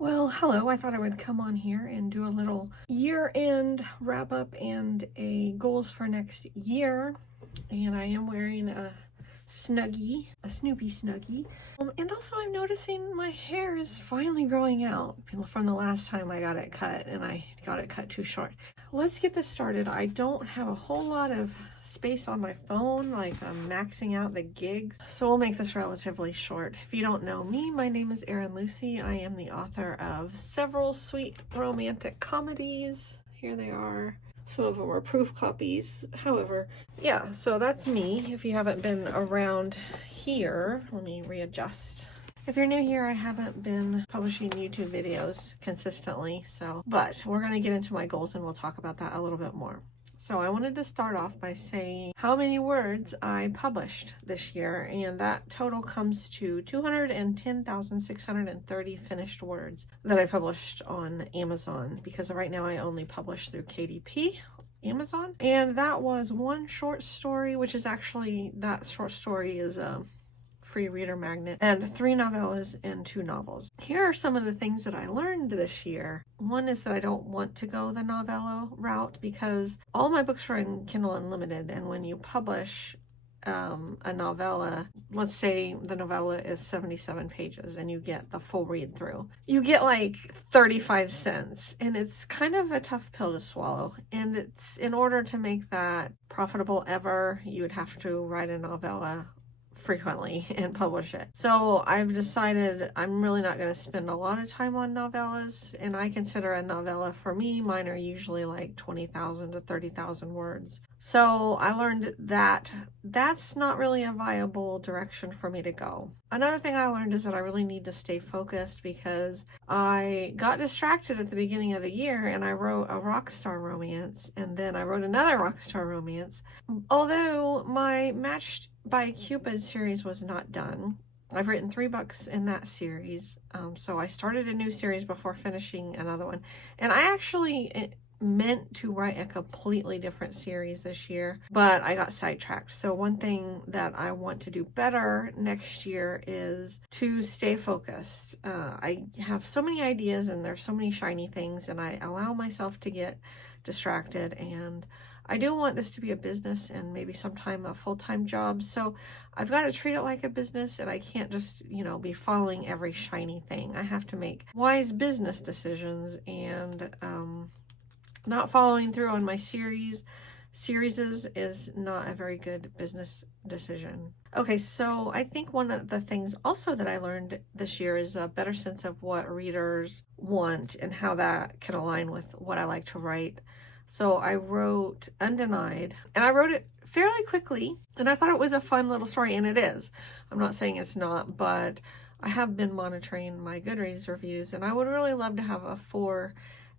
Well, hello. I thought I would come on here and do a little year-end wrap-up and a goals for next year. And I am wearing a Snuggie, a Snoopy Snuggie. And also I'm noticing my hair is finally growing out from the last time I got it cut, and I got it cut too short. Let's get this started. I don't have a whole lot of space on my phone, like I'm maxing out the gigs, so we'll make this relatively short. If you don't know me, my name is Erin Lucy. I am the author of several sweet romantic comedies. Here they are. Some of them are proof copies. However, yeah, so that's me. If you haven't been around here, let me readjust. If you're new here, I haven't been publishing YouTube videos consistently, but we're going to get into my goals and we'll talk about that a little bit more. So I wanted to start off by saying how many words I published this year, and that total comes to 210,630 finished words that I published on Amazon, because right now I only publish through KDP, Amazon, and that was one short story, which is actually, that short story is a free reader magnet, and 3 novellas and 2 novels. Here are some of the things that I learned this year. One is that I don't want to go the novella route because all my books are in Kindle Unlimited, and when you publish a novella, let's say the novella is 77 pages and you get the full read through, you get like 35 cents, and it's kind of a tough pill to swallow. And it's, in order to make that profitable ever, you would have to write a novella frequently and publish it. So I've decided I'm really not going to spend a lot of time on novellas, and I consider a novella, for me, mine are usually like 20,000 to 30,000 words. So I learned that that's not really a viable direction for me to go. Another thing I learned is that I really need to stay focused, because I got distracted at the beginning of the year and I wrote a rock star romance, and then I wrote another rock star romance. Although my Matched by Cupid series was not done. I've written 3 books in that series, so I started a new series before finishing another one, and I actually meant to write a completely different series this year, but I got sidetracked. So one thing that I want to do better next year is to stay focused. I have so many ideas and there's so many shiny things, and I allow myself to get distracted, and I do want this to be a business and maybe sometime a full-time job. So I've got to treat it like a business, and I can't just, be following every shiny thing. I have to make wise business decisions, and not following through on my series is not a very good business decision. Okay, so I think one of the things also that I learned this year is a better sense of what readers want and how that can align with what I like to write. So I wrote Undenied, and I wrote it fairly quickly, and I thought it was a fun little story, and it is. I'm not saying it's not, but I have been monitoring my Goodreads reviews, and I would really love to have a 4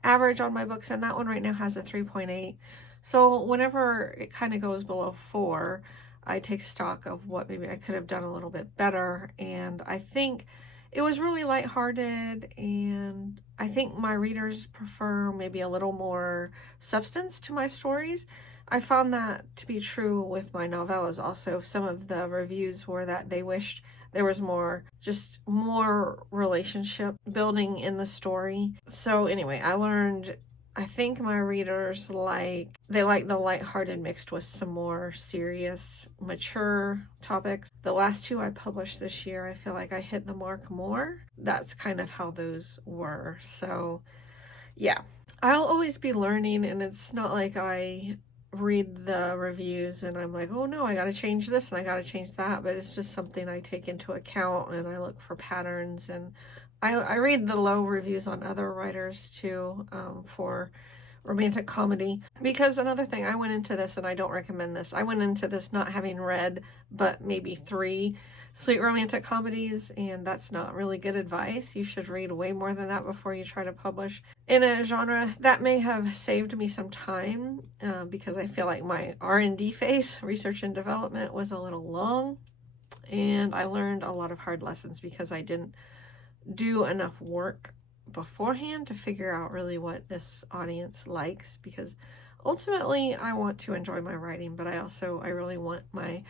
average on my books, and that one right now has a 3.8. So whenever it kind of goes below 4, I take stock of what maybe I could have done a little bit better, and I think it was really lighthearted, and I think my readers prefer maybe a little more substance to my stories. I found that to be true with my novellas also. Some of the reviews were that they wished there was more relationship building in the story. So anyway, I think my readers like the lighthearted mixed with some more serious, mature topics. The last 2 I published this year, I feel like I hit the mark more. That's kind of how those were. So yeah, I'll always be learning, and it's not like I read the reviews and I'm like, oh no, I got to change this and I got to change that. But it's just something I take into account, and I look for patterns, and I read the low reviews on other writers too, for romantic comedy. Because another thing, I went into this, and I don't recommend this, I went into this not having read but maybe 3 sweet romantic comedies, and that's not really good advice. You should read way more than that before you try to publish in a genre. That may have saved me some time, because I feel like my R&D phase, research and development, was a little long, and I learned a lot of hard lessons because I didn't do enough work beforehand to figure out really what this audience likes, because ultimately I want to enjoy my writing, but I really want my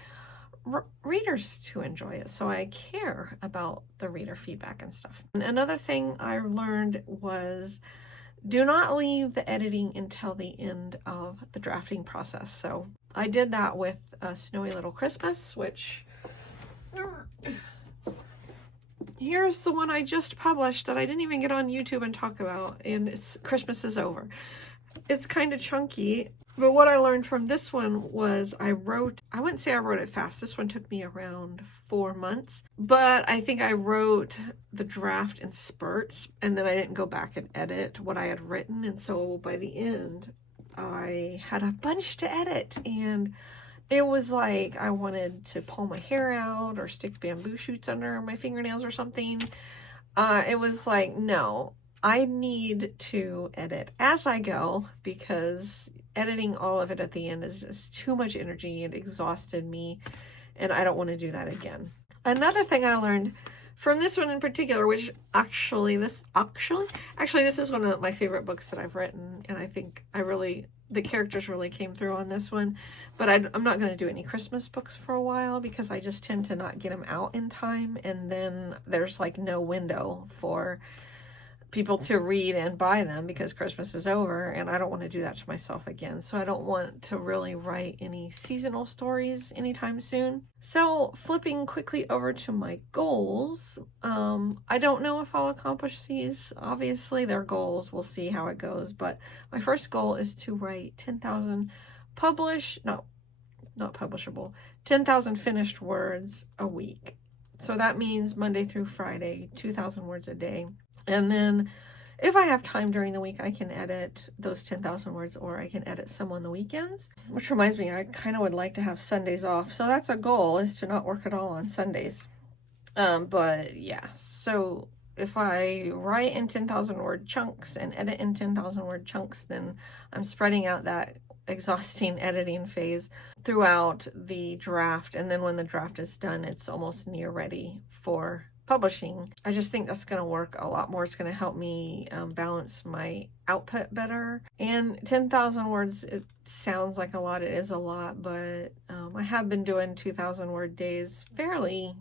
readers to enjoy it. So I care about the reader feedback and stuff. And another thing I learned was do not leave the editing until the end of the drafting process. So I did that with Snowy Little Christmas, which here's the one I just published that I didn't even get on YouTube and talk about, and it's Christmas is Over. It's kind of chunky, but what I learned from this one was I wouldn't say I wrote it fast. This one took me around 4 months, but I think I wrote the draft in spurts, and then I didn't go back and edit what I had written. And so by the end, I had a bunch to edit, and it was like I wanted to pull my hair out or stick bamboo shoots under my fingernails or something. It was like, no, I need to edit as I go, because editing all of it at the end is too much energy. It exhausted me, and I don't want to do that again. Another thing I learned from this one in particular, which actually this is one of my favorite books that I've written, and I think the characters really came through on this one. But I'm not going to do any Christmas books for a while, because I just tend to not get them out in time, and then there's like no window for people to read and buy them because Christmas is over, and I don't want to do that to myself again. So I don't want to really write any seasonal stories anytime soon. So flipping quickly over to my goals, I don't know if I'll accomplish these. Obviously they're goals, we'll see how it goes, but my first goal is to write 10,000 10,000 finished words a week. So that means Monday through Friday, 2,000 words a day. And then if I have time during the week, I can edit those 10,000 words, or I can edit some on the weekends. Which reminds me, I kind of would like to have Sundays off. So that's a goal, is to not work at all on Sundays. But yeah, so if I write in 10,000 word chunks and edit in 10,000 word chunks, then I'm spreading out that exhausting editing phase throughout the draft. And then when the draft is done, it's almost near ready for publishing. I just think that's going to work a lot more. It's going to help me balance my output better. And 10,000 words, it sounds like a lot. It is a lot, but I have been doing 2,000 word days fairly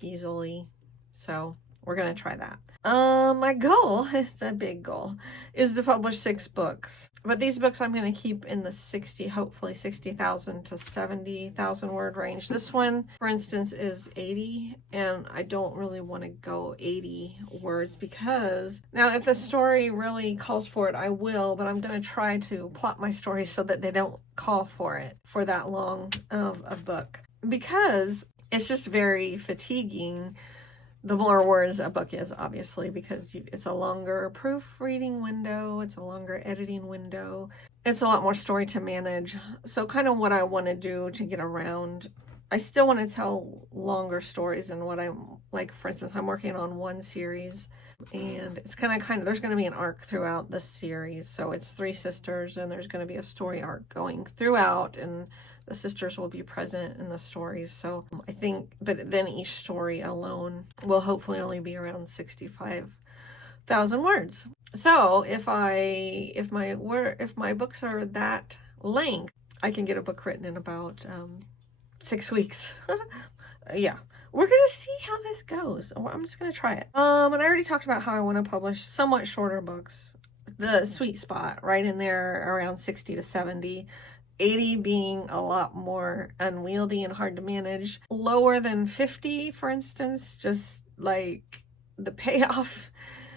easily. So we're going to try that. My goal, it's a big goal, is to publish 6 books. But these books I'm going to keep in the hopefully 60,000 to 70,000 word range. This one, for instance, is 80, and I don't really want to go 80 words, because now if the story really calls for it, I will, but I'm going to try to plot my stories so that they don't call for it for that long of a book, because it's just very fatiguing the more words a book is, obviously, because it's a longer proofreading window, it's a longer editing window, it's a lot more story to manage. So kind of what I want to do to get around, I still want to tell longer stories, and what I'm like, for instance, I'm working on one series, and it's kind of there's going to be an arc throughout the series. So it's 3 sisters, and there's going to be a story arc going throughout, and the sisters will be present in the stories. So I think, but then each story alone will hopefully only be around 65,000 words. So if my books are that length, I can get a book written in about 6 weeks. Yeah, we're gonna see how this goes. I'm just gonna try it. And I already talked about how I want to publish somewhat shorter books. The sweet spot right in there around 60 to 70. 80 being a lot more unwieldy and hard to manage. Lower than 50, for instance, just like the payoff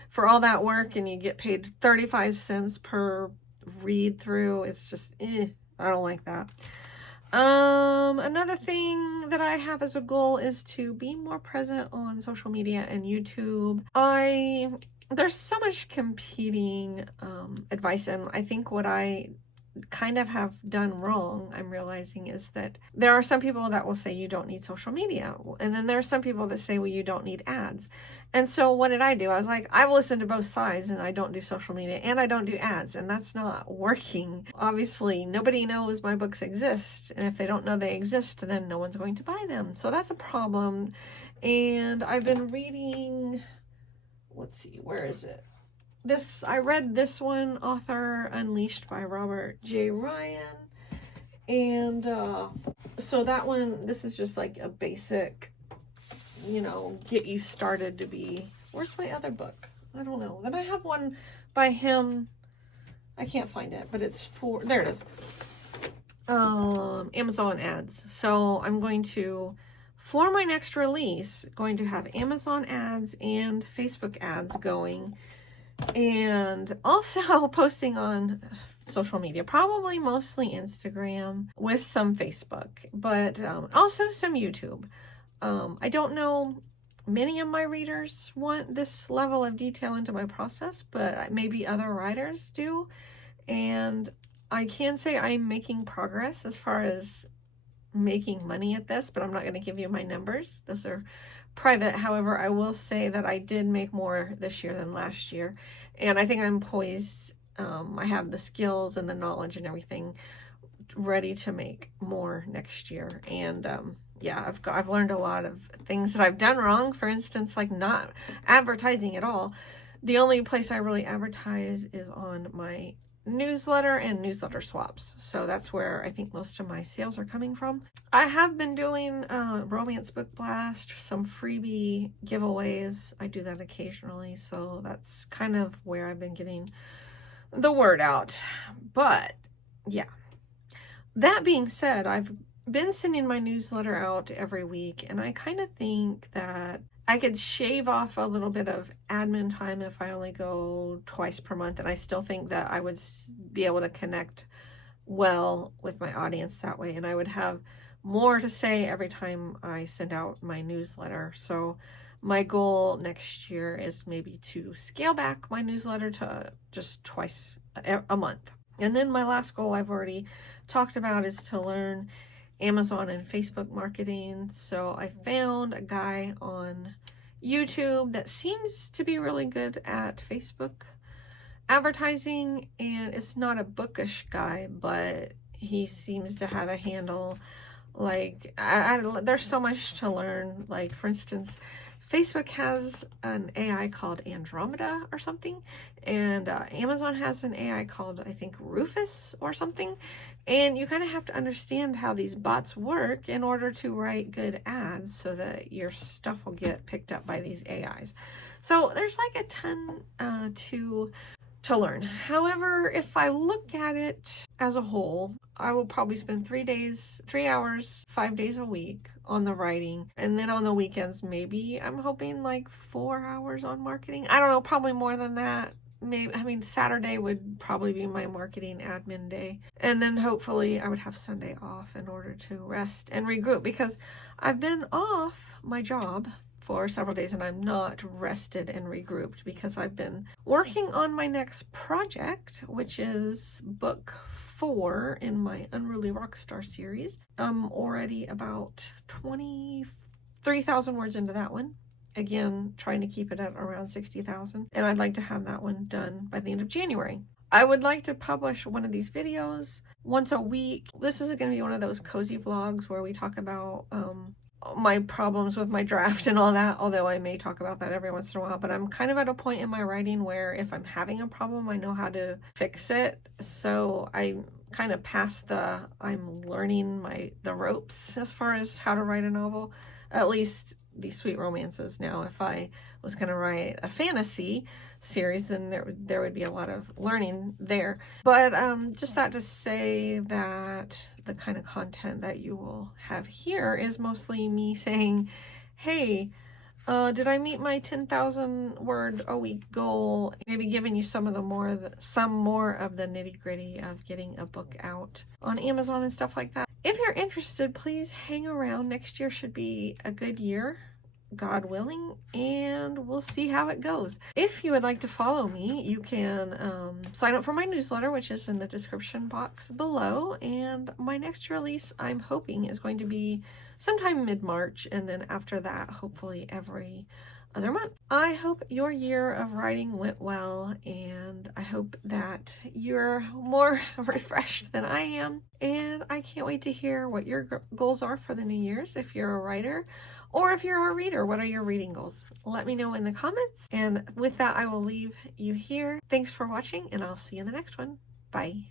for all that work, and you get paid 35 cents per read through. It's just, I don't like that. Another thing that I have as a goal is to be more present on social media and YouTube. There's so much competing advice, and I think what I kind of have done wrong, I'm realizing, is that there are some people that will say you don't need social media, and then there are some people that say, well, you don't need ads. And so what did I do? I was like, I've listened to both sides, and I don't do social media and I don't do ads, and that's not working. Obviously nobody knows my books exist, and if they don't know they exist, then no one's going to buy them. So that's a problem. And I've been reading, let's see, where is it? I read this one, Author Unleashed by Robert J. Ryan, And so that one, this is just like a basic, you know, get you started to be, where's my other book? I don't know. Then I have one by him. I can't find it, but it's for, there it is. Amazon ads. So I'm going to, for my next release, going to have Amazon ads and Facebook ads going, and also posting on social media, probably mostly Instagram with some Facebook, but also some YouTube. I don't know, many of my readers want this level of detail into my process, but maybe other writers do. And I can say I'm making progress as far as making money at this, but I'm not going to give you my numbers. Those are private. However, I will say that I did make more this year than last year. And I think I'm poised. I have the skills and the knowledge and everything ready to make more next year. And yeah, I've learned a lot of things that I've done wrong. For instance, like not advertising at all. The only place I really advertise is on my newsletter and newsletter swaps. So that's where I think most of my sales are coming from. I have been doing romance book blast, some freebie giveaways. I do that occasionally. So that's kind of where I've been getting the word out. But yeah, that being said, I've been sending my newsletter out every week, and I kind of think that I could shave off a little bit of admin time if I only go twice per month, and I still think that I would be able to connect well with my audience that way, and I would have more to say every time I send out my newsletter. So my goal next year is maybe to scale back my newsletter to just twice a month. And then my last goal I've already talked about is to learn Amazon and Facebook marketing. So I found a guy on YouTube that seems to be really good at Facebook advertising, and it's not a bookish guy, but he seems to have a handle. Like there's so much to learn. Like for instance, Facebook has an AI called Andromeda or something, and Amazon has an AI called, I think, Rufus or something. And you kind of have to understand how these bots work in order to write good ads so that your stuff will get picked up by these AIs. So there's like a ton to learn. However, if I look at it as a whole, I will probably spend 3 hours, 5 days a week on the writing. And then on the weekends, maybe I'm hoping like 4 hours on marketing. I don't know, probably more than that. Maybe, I mean, Saturday would probably be my marketing admin day. And then hopefully I would have Sunday off in order to rest and regroup, because I've been off my job for several days and I'm not rested and regrouped because I've been working on my next project, which is book 4 in my Unruly Rockstar series. I'm already about 23,000 words into that one. Again, trying to keep it at around 60,000, and I'd like to have that one done by the end of January. I would like to publish one of these videos once a week. This is going to be one of those cozy vlogs where we talk about my problems with my draft and all that, although I may talk about that every once in a while. But I'm kind of at a point in my writing where if I'm having a problem, I know how to fix it. So I kind of past I'm learning the ropes as far as how to write a novel, at least these sweet romances. Now, if I was going to write a fantasy series, then there would be a lot of learning there. But just that to say that the kind of content that you will have here is mostly me saying, hey, did I meet my 10,000 word a week goal? Maybe giving you some more of the nitty gritty of getting a book out on Amazon and stuff like that. If you're interested, please hang around. Next year should be a good year, God willing, and we'll see how it goes. If you would like to follow me, you can sign up for my newsletter, which is in the description box below. And my next release, I'm hoping, is going to be sometime mid-March, and then after that, hopefully every other month. I hope your year of writing went well, and I hope that you're more refreshed than I am. And I can't wait to hear what your goals are for the New Year's. If you're a writer or if you're a reader, what are your reading goals? Let me know in the comments. And with that, I will leave you here. Thanks for watching, and I'll see you in the next one. Bye.